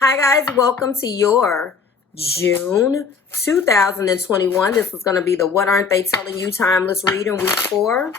Hi guys, welcome to your June 2021. This is going to be the What Aren't They Telling You Timeless reading week 4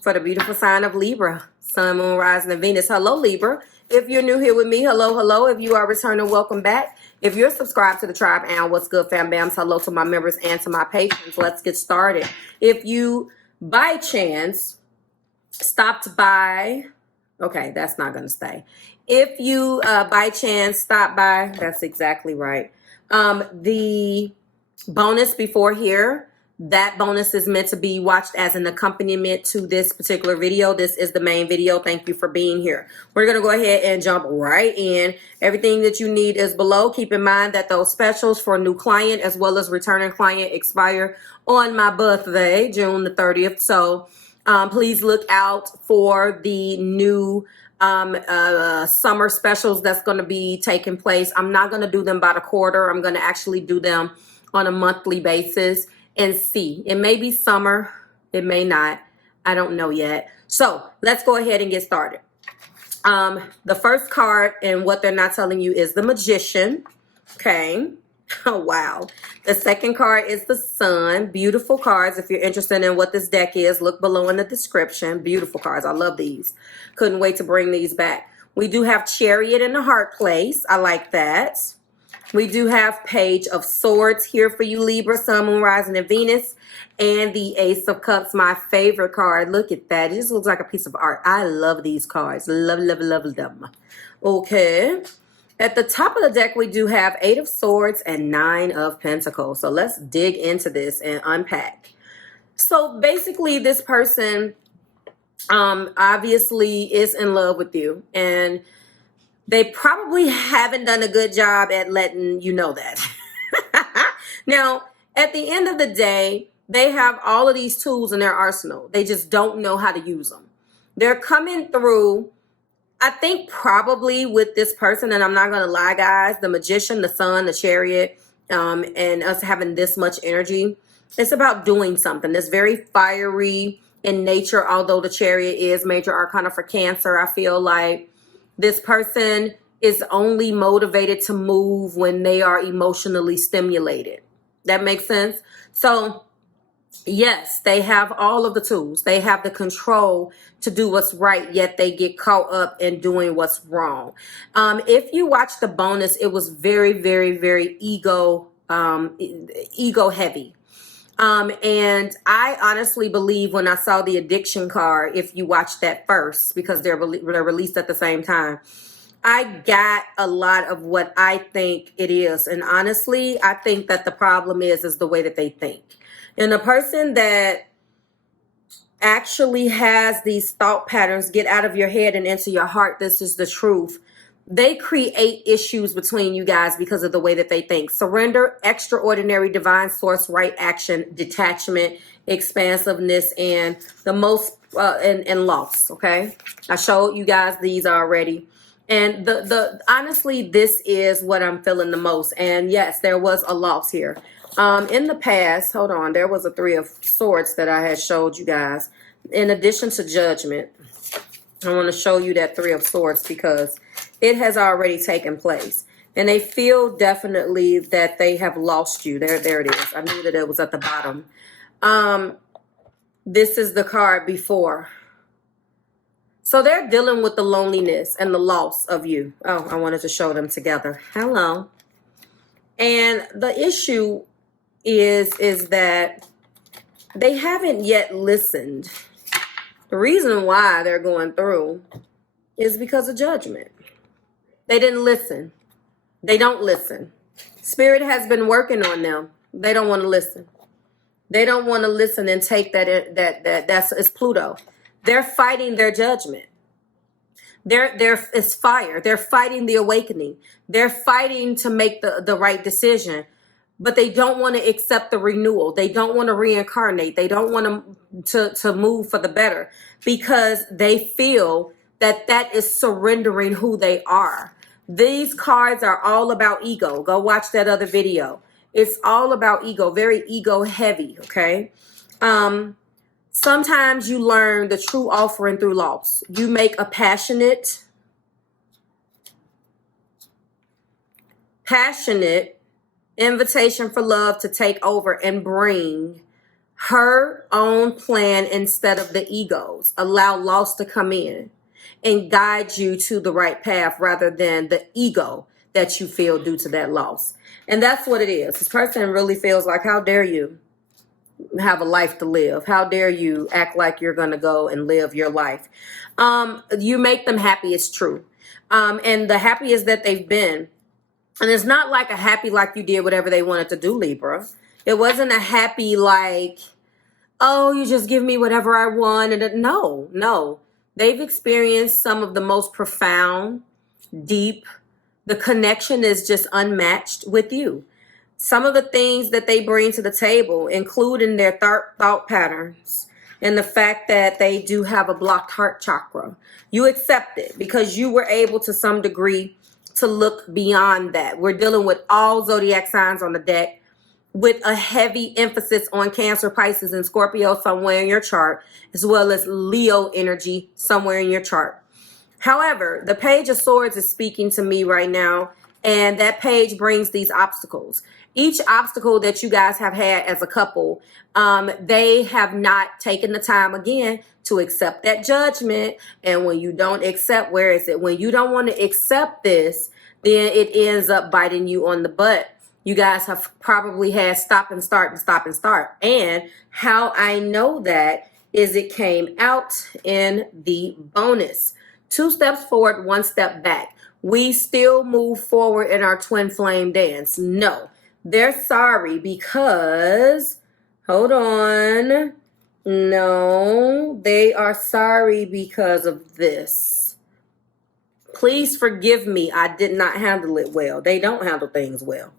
for the beautiful sign of Libra, Sun, Moon, Rising, and Venus. Hello Libra. If you're new here with me, hello, hello. If you are returning, welcome back. If you're subscribed to the tribe, and what's good fam bams, hello to my members and to my patrons. Let's get started. If you by chance stopped by, okay, that's not going to stay. If you by chance stop by, that's exactly right. The bonus before here, that bonus is meant to be watched as an accompaniment to this particular video. This is the main video. Thank you for being here. We're going to go ahead and jump right in. Everything that you need is below. Keep in mind that those specials for new client as well as returning client expire on my birthday, June the 30th. So please look out for the new summer specials that's going to be taking place. I'm not going to do them by the quarter. I'm going to actually do them on a monthly basis and see. It may be summer. It may not. I don't know yet. So let's go ahead and get started. The first card and what they're not telling you is the Magician. Okay. Oh, wow. The second card is the Sun. Beautiful cards. If you're interested in what this deck is, look below in the description. Beautiful cards. I love these. Couldn't wait to bring these back. We do have Chariot in the Heart Place. I like that. We do have Page of Swords here for you, Libra, Sun, Moon, Rising, and Venus. And the Ace of Cups, my favorite card. Look at that. It just looks like a piece of art. I love these cards. Love, love, love them. Okay. At the top of the deck, we do have 8 of Swords and 9 of Pentacles. So let's dig into this and unpack. So basically, this person obviously is in love with you. And they probably haven't done a good job at letting you know that. Now, at the end of the day, they have all of these tools in their arsenal. They just don't know how to use them. They're coming through, I think probably with this person, and I'm not going to lie, guys, the Magician, the Sun, the Chariot, and us having this much energy, it's about doing something. It's very fiery in nature, although the Chariot is major arcana for Cancer. I feel like this person is only motivated to move when they are emotionally stimulated. That makes sense? So yes, they have all of the tools. They have the control to do what's right, yet they get caught up in doing what's wrong. If you watch the bonus, it was very, very, very ego heavy. And I honestly believe when I saw the addiction card, if you watch that first, because they're released at the same time, I got a lot of what I think it is. And honestly, I think that the problem is the way that they think. And a person that actually has these thought patterns, get out of your head and into your heart, this is the truth. They create issues between you guys because of the way that they think. Surrender, extraordinary, divine source, right action, detachment, expansiveness, and the most and loss. Okay, I showed you guys these already. And the honestly, this is what I'm feeling the most. And yes, there was a loss here. In the past, hold on, there was a 3 of Swords that I had showed you guys. In addition to Judgment, I want to show you that 3 of Swords because it has already taken place. And they feel definitely that they have lost you. There it is. I knew that it was at the bottom. This is the card before. So they're dealing with the loneliness and the loss of you. Oh, I wanted to show them together. Hello. And the issue is that they haven't yet listened. The reason why they're going through is because of judgment. They didn't listen. They don't listen. Spirit has been working on them. They don't want to listen. They don't want to listen and take that's it's Pluto. They're fighting their judgment. It's fire. They're fighting the awakening. They're fighting to make the right decision. But they don't want to accept the renewal. They don't want to reincarnate. They don't want to move for the better because they feel that is surrendering who they are. These cards are all about ego. Go watch that other video. It's all about ego, very ego heavy, okay? Sometimes you learn the true offering through loss. You make a passionate passionate invitation for love to take over and bring her own plan instead of the ego's. Allow loss to come in and guide you to the right path rather than the ego that you feel due to that loss. And that's what it is. This person really feels like, how dare you have a life to live? How dare you act like you're going to go and live your life? You make them happy, it's true. And the happiest that they've been. And it's not like a happy like you did whatever they wanted to do, Libra. It wasn't a happy like, oh, you just give me whatever I want. And no. They've experienced some of the most profound, deep, the connection is just unmatched with you. Some of the things that they bring to the table, including their thought patterns and the fact that they do have a blocked heart chakra, you accept it because you were able to some degree to look beyond that. We're dealing with all zodiac signs on the deck with a heavy emphasis on Cancer, Pisces, and Scorpio somewhere in your chart, as well as Leo energy somewhere in your chart. However, the Page of Swords is speaking to me right now, and that page brings these obstacles. Each obstacle that you guys have had as a couple, they have not taken the time again to accept that judgment. And when you don't accept, where is it? When you don't want to accept this, then it ends up biting you on the butt. You guys have probably had stop and start and stop and start. And how I know that is it came out in the bonus. 2 steps forward, 1 step back. We still move forward in our twin flame dance. No, they're sorry because, hold on. No, they are sorry because of this. Please forgive me. I did not handle it well. They don't handle things well.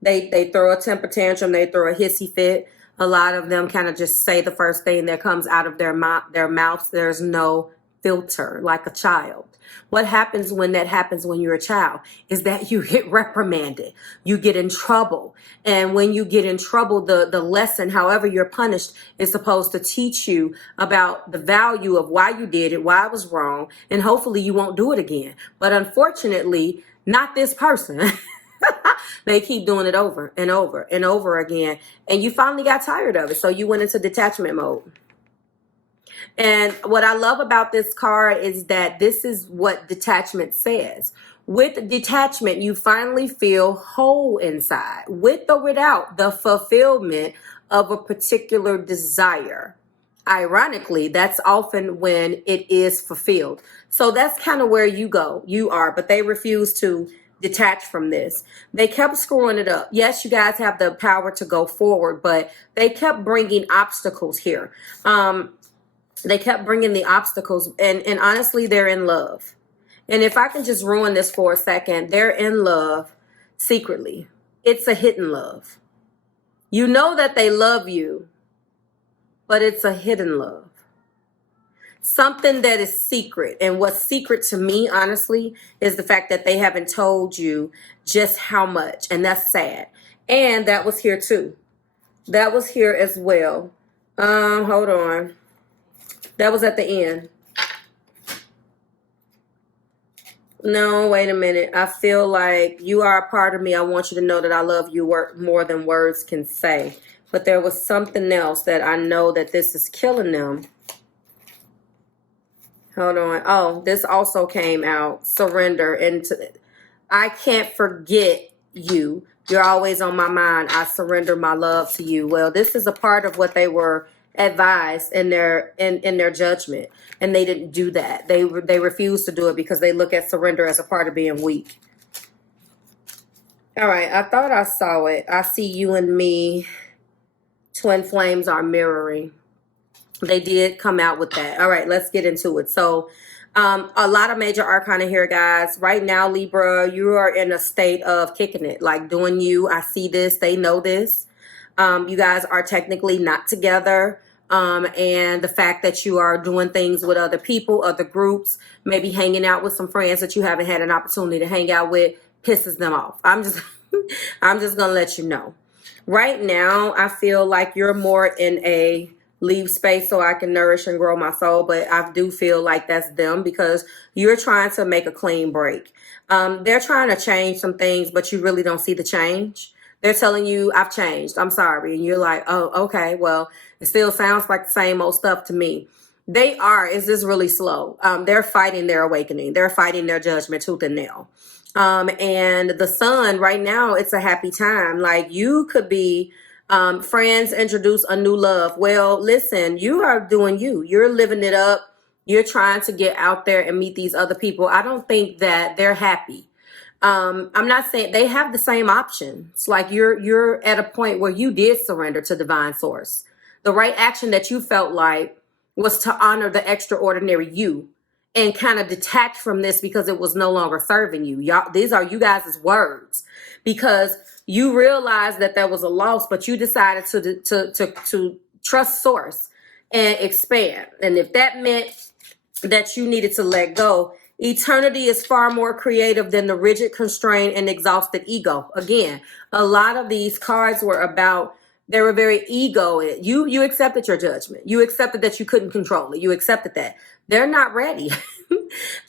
They throw a temper tantrum. They throw a hissy fit. A lot of them kind of just say the first thing that comes out of their mouths. There's no filter, like a child. What happens when that happens when you're a child is that you get reprimanded. You get in trouble. And when you get in trouble, the lesson, however you're punished, is supposed to teach you about the value of why you did it, why it was wrong, and hopefully you won't do it again. But unfortunately, not this person. They keep doing it over and over and over again. And you finally got tired of it. So you went into detachment mode. And what I love about this card is that this is what detachment says. With detachment, you finally feel whole inside, with or without the fulfillment of a particular desire. Ironically, that's often when it is fulfilled. So that's kind of where you are, but they refuse to detach from this. They kept screwing it up. Yes, you guys have the power to go forward, but they kept bringing obstacles here. They kept bringing the obstacles, and honestly, they're in love. And if I can just ruin this for a second, they're in love secretly. It's a hidden love. You know that they love you, but it's a hidden love. Something that is secret. And what's secret to me, honestly, is the fact that they haven't told you just how much. And that's sad. And that was here too. That was here as well. Hold on. That was at the end. No, wait a minute. I feel like you are a part of me. I want you to know that I love you more than words can say. But there was something else that I know that this is killing them. Hold on. Oh, this also came out. Surrender. And I can't forget you. You're always on my mind. I surrender my love to you. Well, this is a part of what they were advised in their judgment, and they didn't do that. They refused to do it because they look at surrender as a part of being weak. All right, I thought I saw it. I see you and me. Twin flames are mirroring. They did come out with that. All right, let's get into it. So a lot of major arcana here, guys. Right now, Libra, you are in a state of kicking it, like doing you. I see this. They know this. You guys are technically not together. And the fact that you are doing things with other people, other groups, maybe hanging out with some friends that you haven't had an opportunity to hang out with, pisses them off. I'm just going to let you know. Right now, I feel like you're more in a leave space so I can nourish and grow my soul. But I do feel like that's them, because you're trying to make a clean break. They're trying to change some things, but you really don't see the change. They're telling you, I've changed, I'm sorry. And you're like, oh, okay, well, it still sounds like the same old stuff to me. They are. It's just really slow. They're fighting their awakening. They're fighting their judgment tooth and nail. And the sun right now, it's a happy time. Like, you could be friends introduce a new love. Well, listen, you are doing you. You're living it up. You're trying to get out there and meet these other people. I don't think that they're happy. I'm not saying they have the same options. Like, you're at a point where you did surrender to divine source. The right action that you felt like was to honor the extraordinary you and kind of detach from this because it was no longer serving you. Y'all, these are you guys' words, because you realized that there was a loss, but you decided to trust source and expand. And if that meant that you needed to let go, eternity is far more creative than the rigid, constrained, and exhausted ego. Again, a lot of these cards were about, they were very ego. You accepted your judgment. You accepted that you couldn't control it. You accepted that. They're not ready.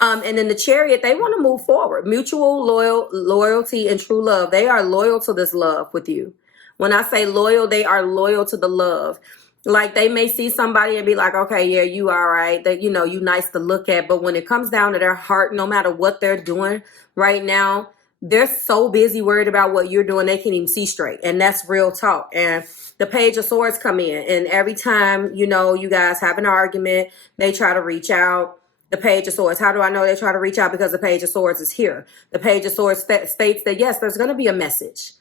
And in the Chariot, they want to move forward. Mutual loyalty and true love. They are loyal to this love with you. When I say loyal, they are loyal to the love. Like, they may see somebody and be like, okay, yeah, you all right. That, you know, you nice to look at. But when it comes down to their heart, no matter what they're doing right now, they're so busy worried about what you're doing, they can't even see straight. And that's real talk. And the Page of Swords come in. And every time, you know, you guys have an argument, they try to reach out. The Page of Swords. How do I know they try to reach out? Because the Page of Swords is here. The Page of Swords states that, yes, there's going to be a message.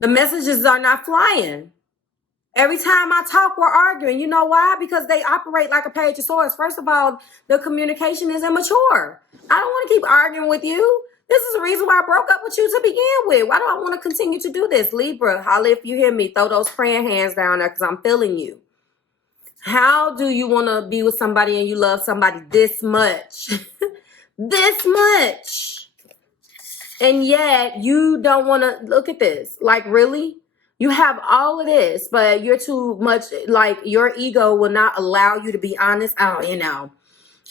The messages are not flying. Every time I talk, we're arguing. You know why? Because they operate like a Page of Swords. First of all, the communication is immature. I don't want to keep arguing with you. This is the reason why I broke up with you to begin with. Why do I want to continue to do this? Libra, holla if you hear me. Throw those praying hands down there because I'm feeling you. How do you want to be with somebody and you love somebody this much? This much. And yet you don't want to look at this. Like, really? You have all of this, but you're too much, like, your ego will not allow you to be honest. Oh, you know,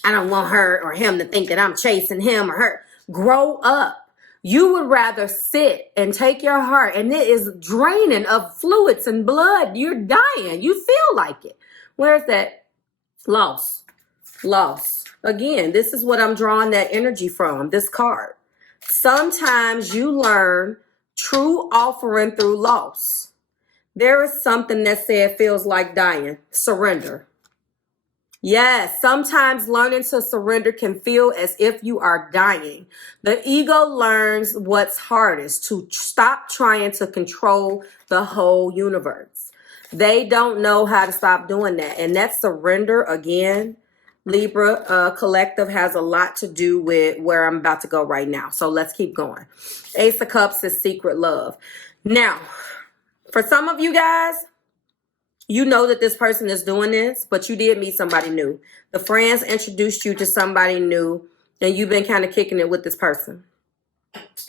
I don't want her or him to think that I'm chasing him or her. Grow up. You would rather sit and take your heart, and it is draining of fluids and blood. You're dying. You feel like it. Where's that? Loss. Loss. Again, this is what I'm drawing that energy from, this card. Sometimes you learn true offering through loss. There is something that said feels like dying. Surrender. Yes, sometimes learning to surrender can feel as if you are dying. The ego learns what's hardest, to stop trying to control the whole universe. They don't know how to stop doing that. And that surrender, again, Libra collective, has a lot to do with where I'm about to go right now. So let's keep going. Ace of Cups is secret love. Now, for some of you guys, you know that this person is doing this, but you did meet somebody new. The friends introduced you to somebody new, and you've been kind of kicking it with this person.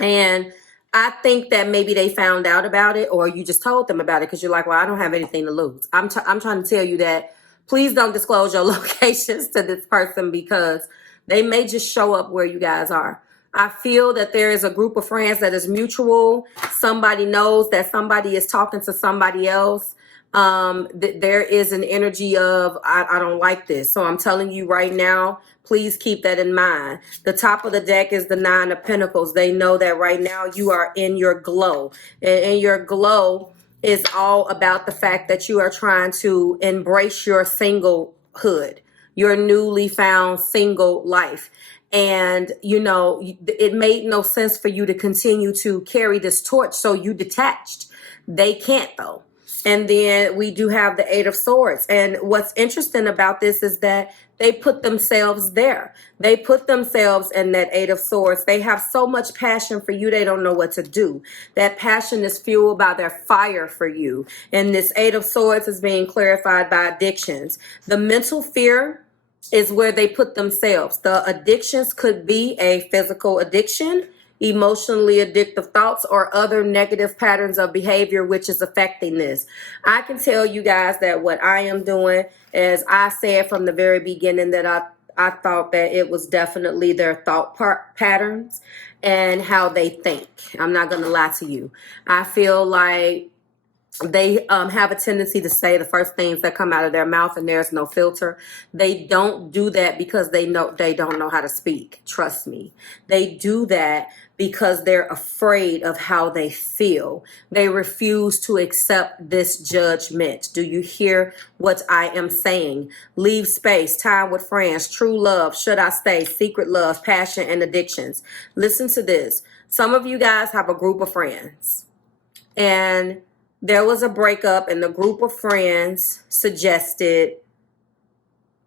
And I think that maybe they found out about it, or you just told them about it because you're like, well, I don't have anything to lose. I'm trying to tell you that please don't disclose your locations to this person, because they may just show up where you guys are. I feel that there is a group of friends that is mutual. Somebody knows that somebody is talking to somebody else. There is an energy of, I don't like this. So I'm telling you right now, please keep that in mind. The top of the deck is the Nine of Pentacles. They know that right now you are in your glow. And your glow is all about the fact that you are trying to embrace your singlehood, your newly found single life. And, you know, it made no sense for you to continue to carry this torch, so you detached. They can't, though. And then we do have the Eight of Swords. And what's interesting about this is that they put themselves there. They put themselves in that Eight of Swords. They have so much passion for you, they don't know what to do. That passion is fueled by their fire for you. And this Eight of Swords is being clarified by addictions. The mental fear is where they put themselves. The addictions could be a physical addiction. emotionally addictive thoughts, or other negative patterns of behavior which is affecting this. I can tell you guys that what I am doing, as I said from the very beginning, that I thought that it was definitely their thought patterns and how they think. I'm not going to lie to you. I feel like they have a tendency to say the first things that come out of their mouth, and there's no filter. They don't do that because they don't know how to speak. Trust me. They do that because they're afraid of how they feel. They refuse to accept this judgment. Do you hear what I am saying? Leave space, time with friends, true love, should I stay, secret love, passion, and addictions. Listen to this. Some of you guys have a group of friends, and there was a breakup, and the group of friends suggested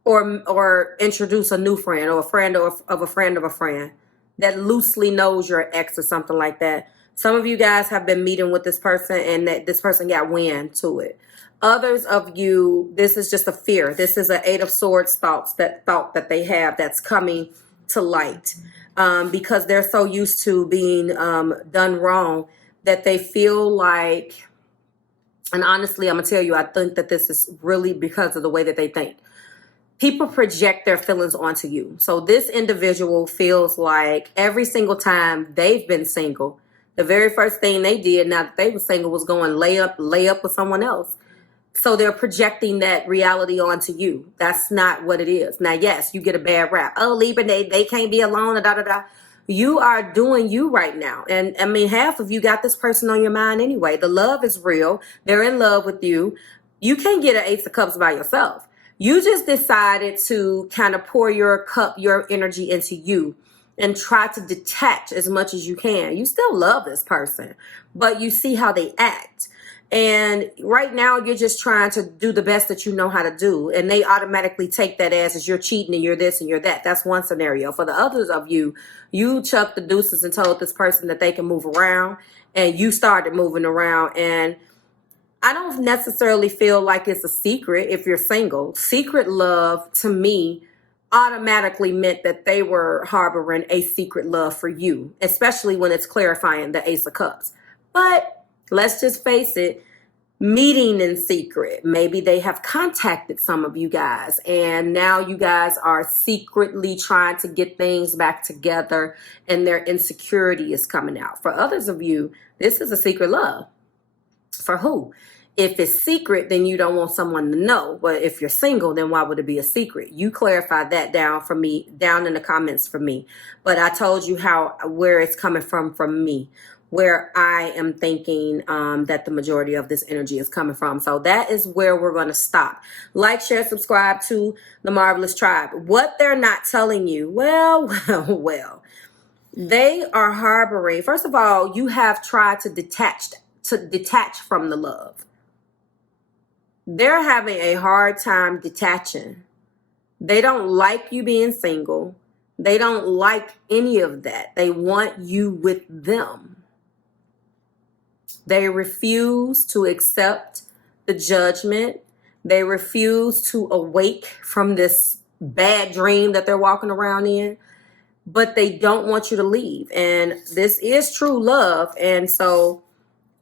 or introduce a new friend, or a friend of a friend of a friend that loosely knows your ex or something like that. Some of you guys have been meeting with this person, and that this person got wind to it. Others of you, this is just a fear. This is an Eight of Swords thought that they have that's coming to light, because they're so used to being done wrong that they feel like, and honestly, I'm going to tell you, I think that this is really because of the way that they think. People project their feelings onto you. So this individual feels like every single time they've been single, the very first thing they did now that they were single was go and lay up with someone else. So they're projecting that reality onto you. That's not what it is. Now, yes, you get a bad rap. Oh, Libra, they can't be alone, da da da. You are doing you right now. And I mean, half of you got this person on your mind anyway. The love is real. They're in love with you. You can't get an Ace of Cups by yourself. You just decided to kind of pour your energy into you and try to detach as much as you can. You still love this person, but you see how they act. And right now you're just trying to do the best that you know how to do. And they automatically take that as you're cheating and you're this and you're that. That's one scenario. For the others of you, you chucked the deuces and told this person that they can move around, and you started moving around. And I don't necessarily feel like it's a secret if you're single. Secret love to me automatically meant that they were harboring a secret love for you, especially when it's clarifying the Ace of Cups. But let's just face it, meeting in secret. Maybe they have contacted some of you guys, and now you guys are secretly trying to get things back together, and their insecurity is coming out. For others of you, this is a secret love. For who? If it's secret, then you don't want someone to know. But if you're single, then why would it be a secret? You clarify that down for me, down in the comments for me. But I told you where it's coming from me, where I am thinking that the majority of this energy is coming from. So that is where we're going to stop. Like, share, subscribe to the Marvelous Tribe. What they're not telling you, well, they are harboring. First of all, you have tried to detach from the love. They're having a hard time detaching. They don't like you being single. They don't like any of that. They want you with them. They refuse to accept the judgment. They refuse to awake from this bad dream that they're walking around in. But they don't want you to leave. And this is true love. And so,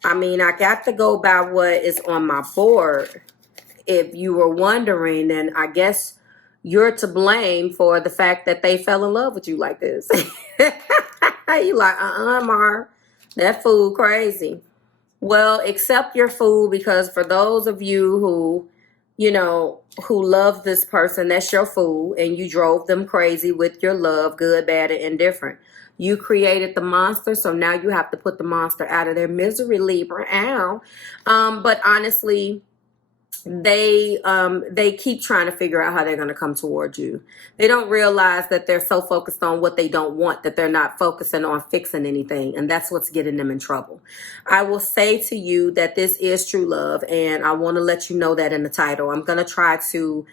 I mean, I got to go by what is on my board. If you were wondering, then I guess you're to blame for the fact that they fell in love with you like this. You like, Marv, that fool crazy. Well, accept your fool, because for those of you who, who love this person, that's your fool, and you drove them crazy with your love, good, bad, and indifferent. You created the monster, so now you have to put the monster out of their misery, Libra. Ow. But honestly, they keep trying to figure out how they're going to come toward you. They don't realize that they're so focused on what they don't want that they're not focusing on fixing anything, and that's what's getting them in trouble. I will say to you that this is true love, and I want to let you know that in the title. I'm going to try to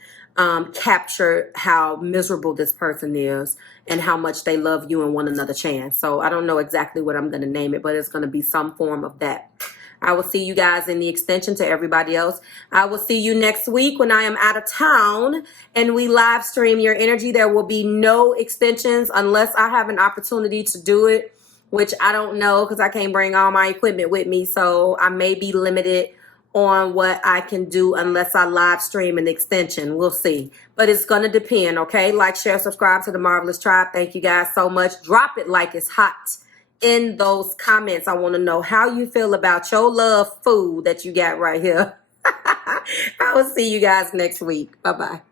capture how miserable this person is and how much they love you and want another chance. So I don't know exactly what I'm going to name it, but it's going to be some form of that. I will see you guys in the extension. To everybody else, I will see you next week when I am out of town and we live stream your energy. There will be no extensions unless I have an opportunity to do it which I don't know because I can't bring all my equipment with me. So I may be limited on what I can do unless I live stream an extension. We'll see. But it's going to depend, okay? Like, share, subscribe to the Marvelous Tribe. Thank you guys so much. Drop it like it's hot in those comments. I want to know how you feel about your love food that you got right here. I will see you guys next week. Bye-bye.